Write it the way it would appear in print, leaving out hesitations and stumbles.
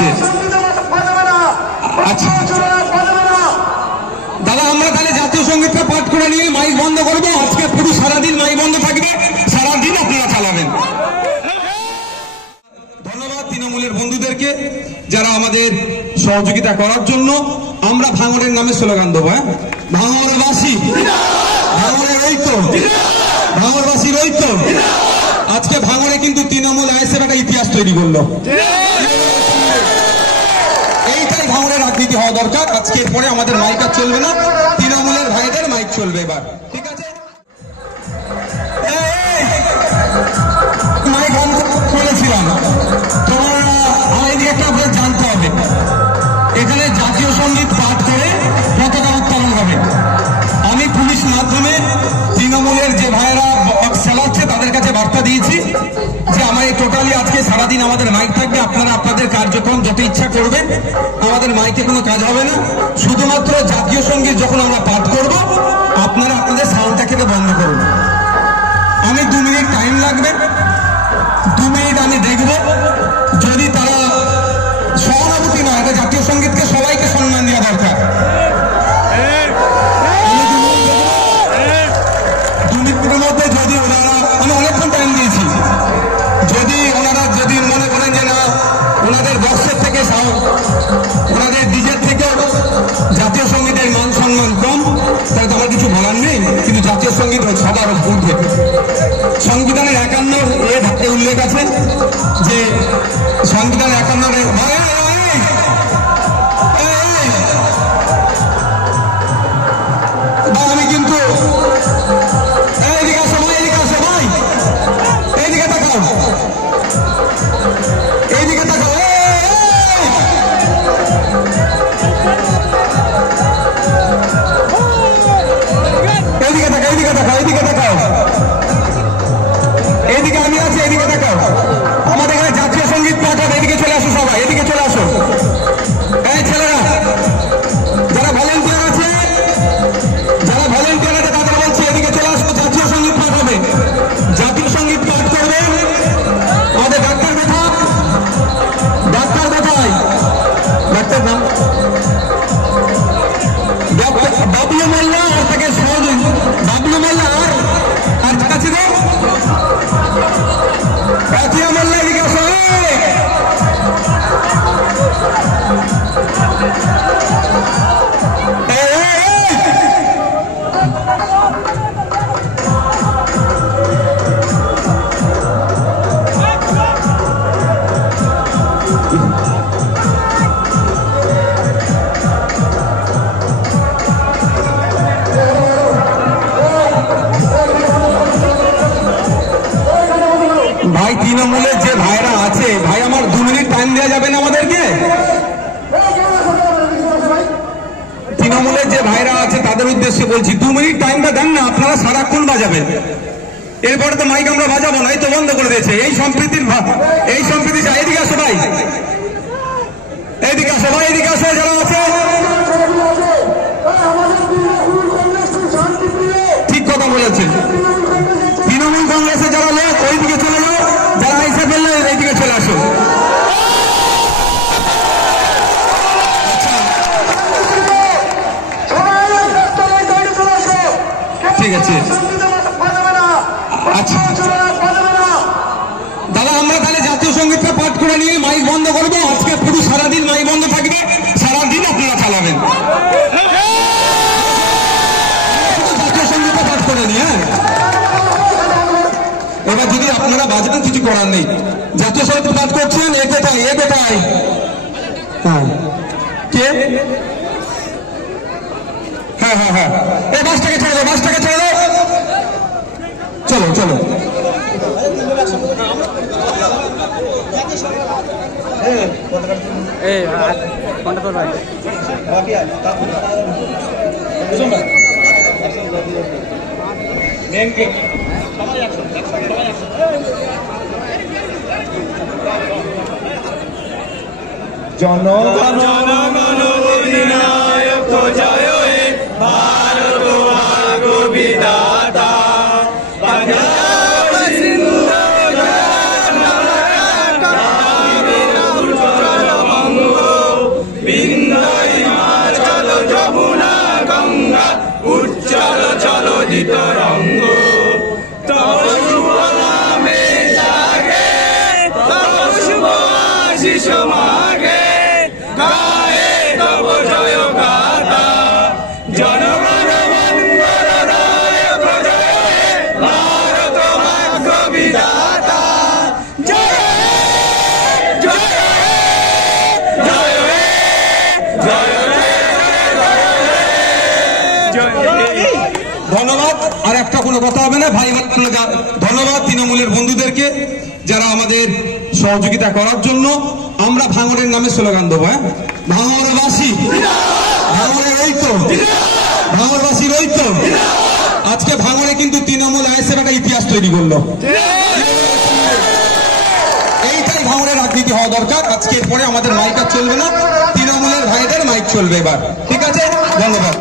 আছে। আচ্ছা দাদা, আমরা তাহলে জাতীয় সঙ্গীতটা পাঠ করে নিয়ে মাইক বন্ধ করবো। আজকে পুরো সারাদিন মাইক বন্ধ থাকবে, সারাদিন আপনারা চালাবেন। ধন্যবাদ তৃণমূলের বন্ধুদেরকে যারা আমাদের সহযোগিতা করার জন্য। আমরা ভাঙড়ের নামে স্লোগান দেবো। হ্যাঁ, ভাঙড়বাসী, ভাঙড়ের ঐক্য, ভাঙড়বাসীর ঐক্য। আজকে ভাঙড়ে কিন্তু তৃণমূল আইএসএফ একটা ইতিহাস তৈরি করলো। এইটাই ভাঙড়ের রাজনীতি হওয়া দরকার। আজকের পরে আমাদের মাইক আর চলবে না, তৃণমূলের ভাইদের মাইক চলবে এবার। ঠিক আছে, মাইক বন্ধ করেছিলাম। তোমার এইদিকে একটা আপনাদের জানতে হবে, এখানে জাতীয় সঙ্গীত পাঠ করে পতাকা উত্তোলন হবে। আমি পুলিশ মাধ্যমে তৃণমূলের যে ভাইয়েরা বক্স চালাচ্ছে তাদের কাছে বার্তা দিয়েছি যে আমার এই টোটালি আজকে সারাদিন আমাদের মাইক থাকবে। আপনারা আপনাদের কার্যক্রম যত ইচ্ছা করবেন, আমাদের মাইকে কোনো কাজ হবে না। শুধুমাত্র জাতীয় সঙ্গীত যখন আমরা পাঠ করব, আপনারা আপনাদের সাউন্ডটাকে বন্ধ করুন। আমি 2 মিনিট টাইম লাগবে, 2 মিনিট আমি দেখব। যদি তারা সহানুভূতি নয়, এটা জাতীয় সঙ্গীতকে সবাইকে সম্মান দেওয়া দরকার। 2 মিনিটের মধ্যে যদি ওনারা, আমি অনেকক্ষণ টাইম দিয়েছি, যদি ওনারা যদি মনে করেন যে না ওনাদের বক্সের থেকে ওনাদের ডিজের থেকে জাতীয় সঙ্গীতের মান সম্মান কম, তাহলে তো আমার কিছু বলার নেই। কিন্তু জাতীয় সঙ্গীত সবার ঊর্ধ্বে। সংবিধানের 51 উল্লেখ আছে যে সংবিধানের 51 আমি কিন্তু এইদিকে আসো ভাই, এইদিকে আসো ভাই, এইদিকে তাকাও, এইদিকে তাকাও, এইদিকে তাকাও, এইদিকে তাকাও, এইদিকে তাকাও, এইদিকে আমি আছি, এইদিকে তাকাও। আমাদের এখানে জাতীয় সঙ্গীত পাঠ হবে, এদিকে চলে আসো সবাই, এদিকে চলে আসো। এই ছেলেরা যারা ভলেন্টিয়ার আছে, যারা ভলেন্টিয়ার আছে তাদের বলছি এদিকে চলে আসো, জাতীয় সঙ্গীত পাঠ হবে। জাতীয় সঙ্গীত পাঠ করবে আমাদের ডাক্তার কোথায়? ডাক্তার কোথায়? ডাক্তার নাম বাবলু মোল্লা, আর থেকে সহযোগী বাবলু মোল্লা, আর আছে তো রাজিয়া মোল্লা, এদিকে আসো। ভাই তৃণমূলের যে ভাইরা আছে, ভাই আমার 2 মিনিট টাইম দেওয়া যাবে না আমাদেরকে? তৃণমূলের যে ভাইরা আছে তাদের উদ্দেশ্যে বলছি 2 মিনিট টাইমটা দেন না। আপনারা সারাক্ষণ বাজাবেন, এরপরে তো মাইক আমরা বাজাবো না, এই তো বন্ধ করে দিয়েছে। এই সম্প্রীতি এদিকে আসো ভাই, এদিকে আসো ভাই, এদিকে আসো যারা আছে। ঠিক কথা বলেছেন, তৃণমূল কংগ্রেসের যারা লোক ওইদিকে চলে যাও, যারা আইসে ফেললে এইদিকে চলে আসো। ঠিক আছে, আচ্ছা দাদা, আমরা তাহলে জাতীয় সঙ্গীতটা পাঠ করে নিয়ে মাইক বন্ধ করবো। আজকে পুরো সারাদিন মাইক বন্ধ থাকবে, সারাদিন আপনারা চালাবেন। জাতীয় সঙ্গীতটা পাঠ করে নিয়ে, হ্যাঁ এবার যদি আপনারা বাজান কিছু করার নেই। জাতীয় সঙ্গীত পাঠ করছেন, এ কোথায়, এ কোথায়? হ্যাঁ কে? হ্যাঁ হ্যাঁ হ্যাঁ, এই বাসটাকে ছেড়ে দাও, বাসটাকে ছেড়ে দাও, চলো চলো। জনগণ অধিনায়ক জয় হে ভারত ভাগ্য বিধাতা, পাঞ্জাব সিন্ধু তরঙ্গ তব শুভ নামে জাগে তব শুভ আশিস মাগে গায়ে তব জয় গাথা জনগণ মঙ্গল নায়ক জয় হে ভারত ভাগ্য বিধাতা জয় হে জয় হে জয় হে জয় হে জয় হে। ধন্যবাদ। আর একটা কোনো কথা হবে না ভাই। ধন্যবাদ তৃণমূলের বন্ধুদেরকে যারা আমাদের সহযোগিতা করার জন্য। আমরা ভাঙড়ের নামে স্লোগান দেবো। হ্যাঁ, ভাঙড়বাসী, ভাঙড়ের ঐক্য, ভাঙড়বাসীর ঐক্য। আজকে ভাঙড়ে কিন্তু তৃণমূল আইএসএফ একটা ইতিহাস তৈরি করলো। এইটাই ভাঙড়ের রাজনীতি হওয়া দরকার। আজকের পরে আমাদের মাইক আর চলবে না, তৃণমূলের ভাইদের মাইক চলবে এবার। ঠিক আছে, ধন্যবাদ।